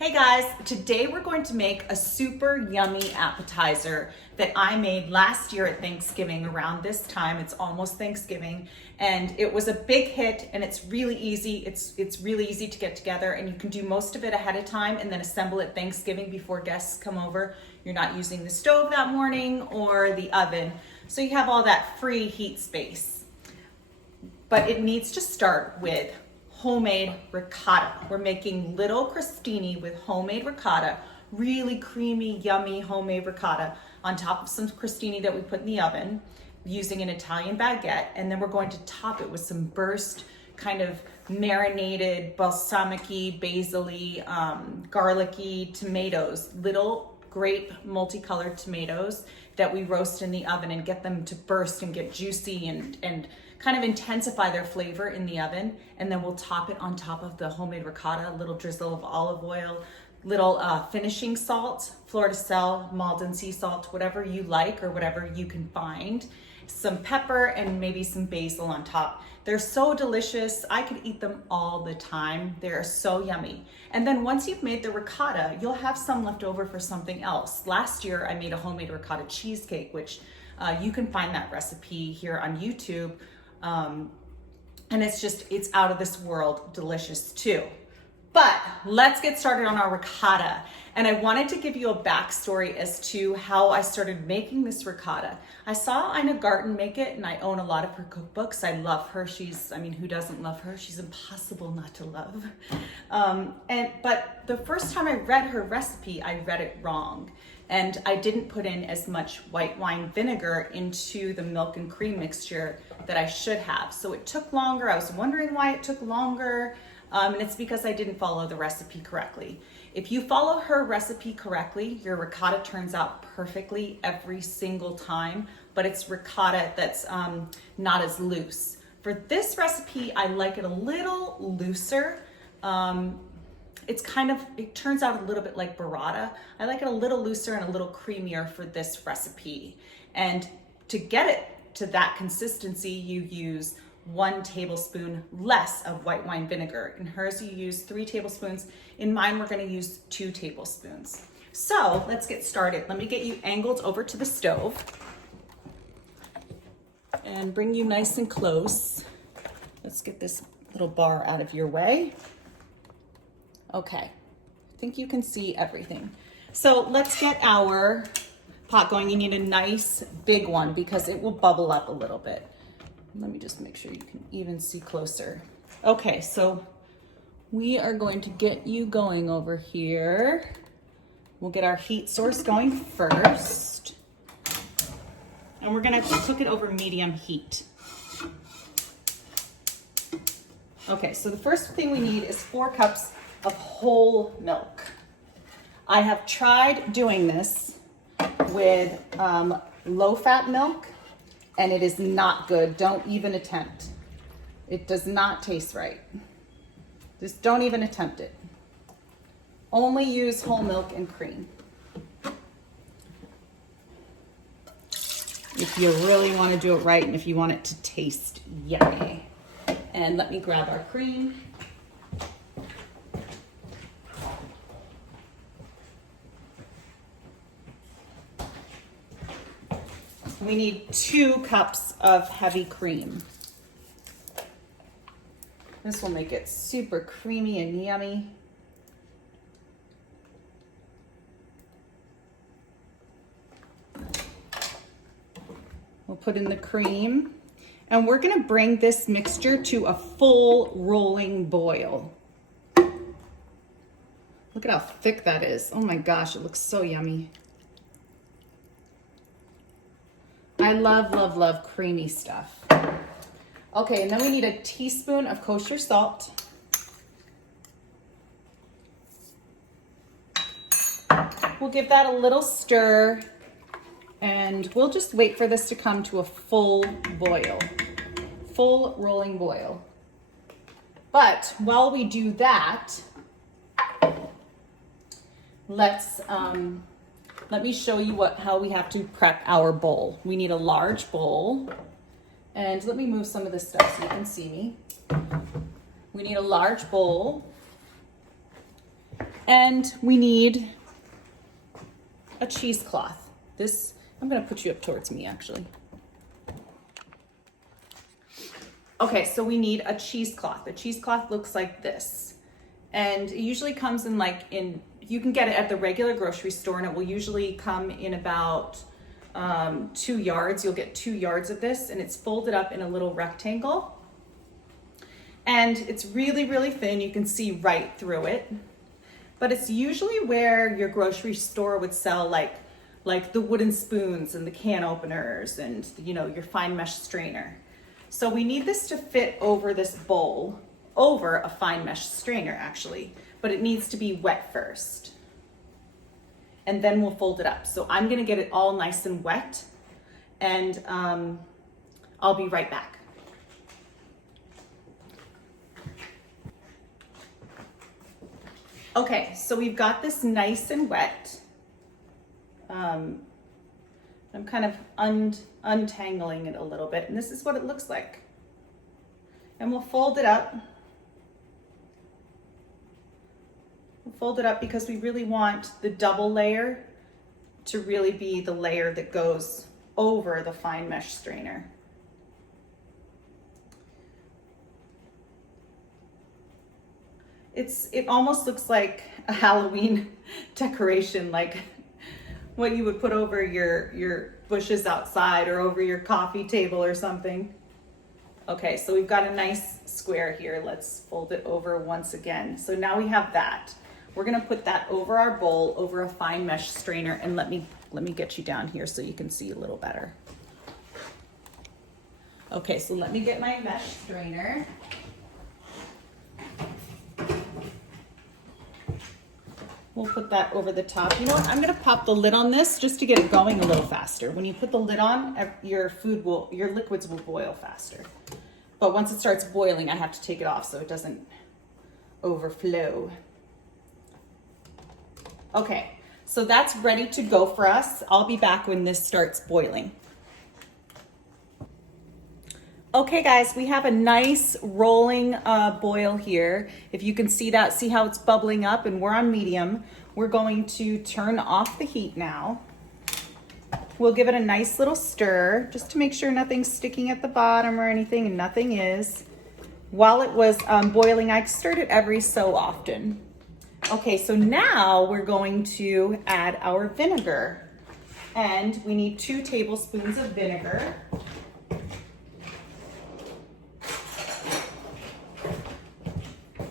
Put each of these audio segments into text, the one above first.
Hey guys, today we're going to make a super yummy appetizer that I made last year at Thanksgiving around this time. It's almost Thanksgiving and it was a big hit and it's really easy. It's really easy to get together and you can do most of it ahead of time and then assemble it Thanksgiving before guests come over. You're not using the stove that morning or the oven, so you have all that free heat space. But it needs to start with homemade ricotta. We're making little crostini with homemade ricotta, really creamy, yummy homemade ricotta on top of some crostini that we put in the oven using an Italian baguette. And then we're going to top it with some burst, kind of marinated, balsamic-y, basil-y, garlic-y tomatoes, little grape multicolored tomatoes that we roast in the oven and get them to burst and get juicy and kind of intensify their flavor in the oven. And then we'll top it on top of the homemade ricotta, a little drizzle of olive oil, little finishing salt, fleur de sel, Malden sea salt, whatever you like or whatever you can find, some pepper and maybe some basil on top. They're so delicious. I could eat them all the time. They're so yummy. And then once you've made the ricotta, you'll have some left over for something else. Last year, I made a homemade ricotta cheesecake, which you can find that recipe here on YouTube. And it's out of this world delicious too. But let's get started on our ricotta. And I wanted to give you a backstory as to how I started making this ricotta. I saw Ina Garten make it and I own a lot of her cookbooks. I love her. Who doesn't love her? She's impossible not to love. But the first time I read her recipe, I read it wrong. And I didn't put in as much white wine vinegar into the milk and cream mixture that I should have. So it took longer. I was wondering why it took longer. And it's because I didn't follow the recipe correctly. If you follow her recipe correctly, your ricotta turns out perfectly every single time, but it's ricotta that's not as loose. For this recipe, I like it a little looser. It turns out a little bit like burrata. I like it a little looser and a little creamier for this recipe. And to get it to that consistency, you use 1 tablespoon less of white wine vinegar. In hers, you use 3 tablespoons. In mine, we're gonna use 2 tablespoons. So let's get started. Let me get you angled over to the stove and bring you nice and close. Let's get this little bar out of your way. Okay, I think you can see everything. So let's get our pot going. You need a nice big one because it will bubble up a little bit. Let me just make sure you can even see closer. Okay, so we are going to get you going over here. We'll get our heat source going first. And we're gonna cook it over medium heat. Okay, so the first thing we need is 4 cups of whole milk. I have tried doing this with low-fat milk, and it is not good. Don't even attempt. It does not taste right. Just don't even attempt it. Only use whole milk and cream. If you really want to do it right and if you want it to taste yummy. And let me grab our cream. We need 2 cups of heavy cream. This will make it super creamy and yummy. We'll put in the cream and we're gonna bring this mixture to a full rolling boil. Look at how thick that is. Oh my gosh, it looks so yummy. I love, love, love creamy stuff. Okay, and then we need a teaspoon of kosher salt. We'll give that a little stir and we'll just wait for this to come to a full boil, full rolling boil. But while we do that, let me show you how we have to prep our bowl. We need a large bowl. And let me move some of this stuff so you can see me. We need a large bowl. And we need a cheesecloth. This, I'm gonna put you up towards me actually. Okay, so we need a cheesecloth. A cheesecloth looks like this. And it usually comes in you can get it at the regular grocery store, and it will usually come in about 2 yards. You'll get 2 yards of this, and it's folded up in a little rectangle. And it's really, really thin. You can see right through it. But it's usually where your grocery store would sell like the wooden spoons and the can openers and, you know, your fine mesh strainer. So we need this to fit over this bowl, over a fine mesh strainer actually, but it needs to be wet first. And then we'll fold it up. So I'm gonna get it all nice and wet, and I'll be right back. Okay, so we've got this nice and wet. I'm kind of untangling it a little bit, and this is what it looks like. And we'll fold it up. We'll fold it up because we really want the double layer to really be the layer that goes over the fine mesh strainer. It almost looks like a Halloween decoration, like what you would put over your bushes outside or over your coffee table or something. Okay, so we've got a nice square here. Let's fold it over once again. So now we have that. We're gonna put that over our bowl, over a fine mesh strainer, and let me get you down here so you can see a little better. Okay, so let me get my mesh strainer. We'll put that over the top. You know what? I'm gonna pop the lid on this just to get it going a little faster. When you put the lid on, your liquids will boil faster. But once it starts boiling, I have to take it off so it doesn't overflow. Okay, so that's ready to go for us. I'll be back when this starts boiling. Okay guys, we have a nice rolling boil here. If you can see that, see how it's bubbling up, and we're on medium. We're going to turn off the heat now. We'll give it a nice little stir just to make sure nothing's sticking at the bottom or anything, and nothing is. While it was boiling, I stirred it every so often. Okay, so now we're going to add our vinegar. And we need 2 tablespoons of vinegar.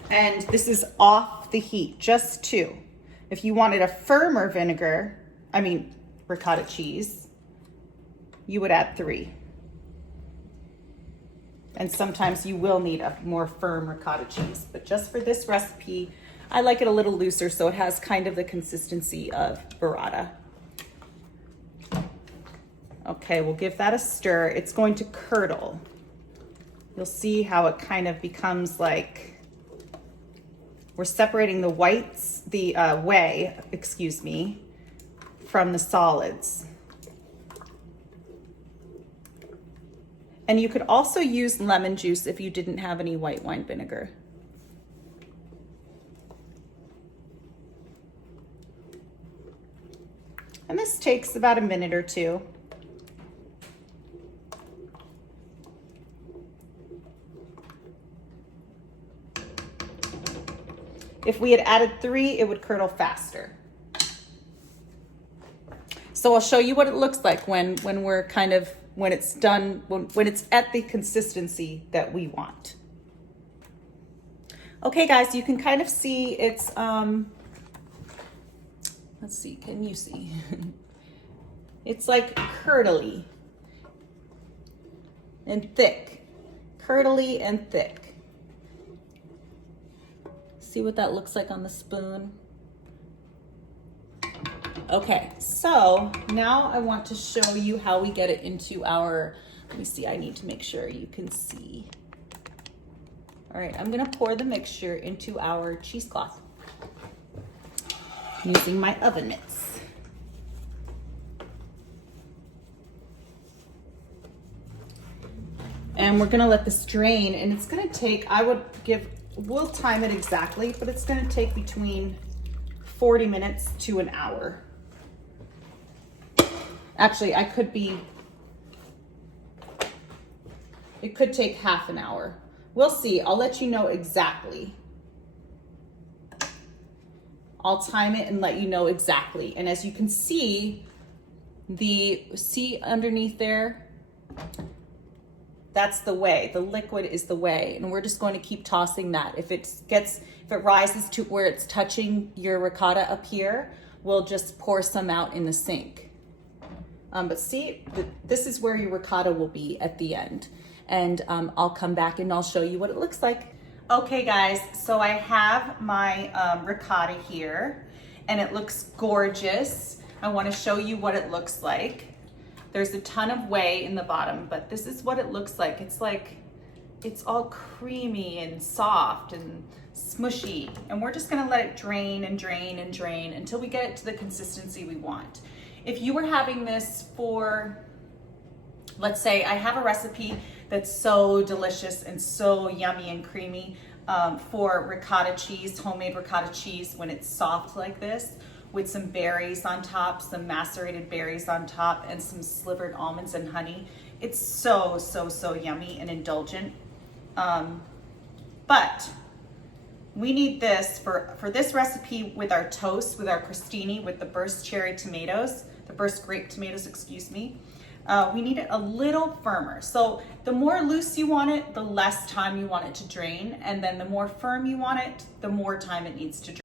And this is off the heat, just 2. If you wanted a firmer ricotta cheese, you would add 3. And sometimes you will need a more firm ricotta cheese, but just for this recipe, I like it a little looser so it has kind of the consistency of burrata. Okay, we'll give that a stir. It's going to curdle. You'll see how it kind of becomes like, we're separating the whites, the whey, from the solids. And you could also use lemon juice if you didn't have any white wine vinegar. And this takes about a minute or 2. If we had added 3, it would curdle faster. So I'll show you what it looks like when it's done, when it's at the consistency that we want. Okay guys, you can kind of see it's, let's see, can you see? It's like curdly and thick, curdly and thick. See what that looks like on the spoon? Okay, so now I want to show you how we get it into our, let me see, I need to make sure you can see. All right, I'm gonna pour the mixture into our cheesecloth using my oven mitts. And we're gonna let this drain, and it's gonna take, we'll time it exactly, but it's gonna take between 40 minutes to an hour. Actually, it could take half an hour. We'll see. I'll let you know exactly. I'll time it and let you know exactly. And as you can see, see underneath there, that's the whey. The liquid is the whey. And we're just going to keep tossing that. If it rises to where it's touching your ricotta up here, we'll just pour some out in the sink. But see, this is where your ricotta will be at the end. And I'll come back and I'll show you what it looks like. Okay guys, so I have my ricotta here and it looks gorgeous. I want to show you what it looks like. There's a ton of whey in the bottom, but this is what it looks like. It's all creamy and soft and smushy. And we're just gonna let it drain and drain and drain until we get it to the consistency we want. If you were having this for, let's say I have a recipe that's so delicious and so yummy and creamy for ricotta cheese, homemade ricotta cheese when it's soft like this, with some berries on top, some macerated berries on top, and some slivered almonds and honey. It's so, so, so yummy and indulgent. But we need this for this recipe with our toast, with our crostini, with the burst cherry tomatoes, the burst grape tomatoes, excuse me. We need it a little firmer. So the more loose you want it, the less time you want it to drain. And then the more firm you want it, the more time it needs to drain.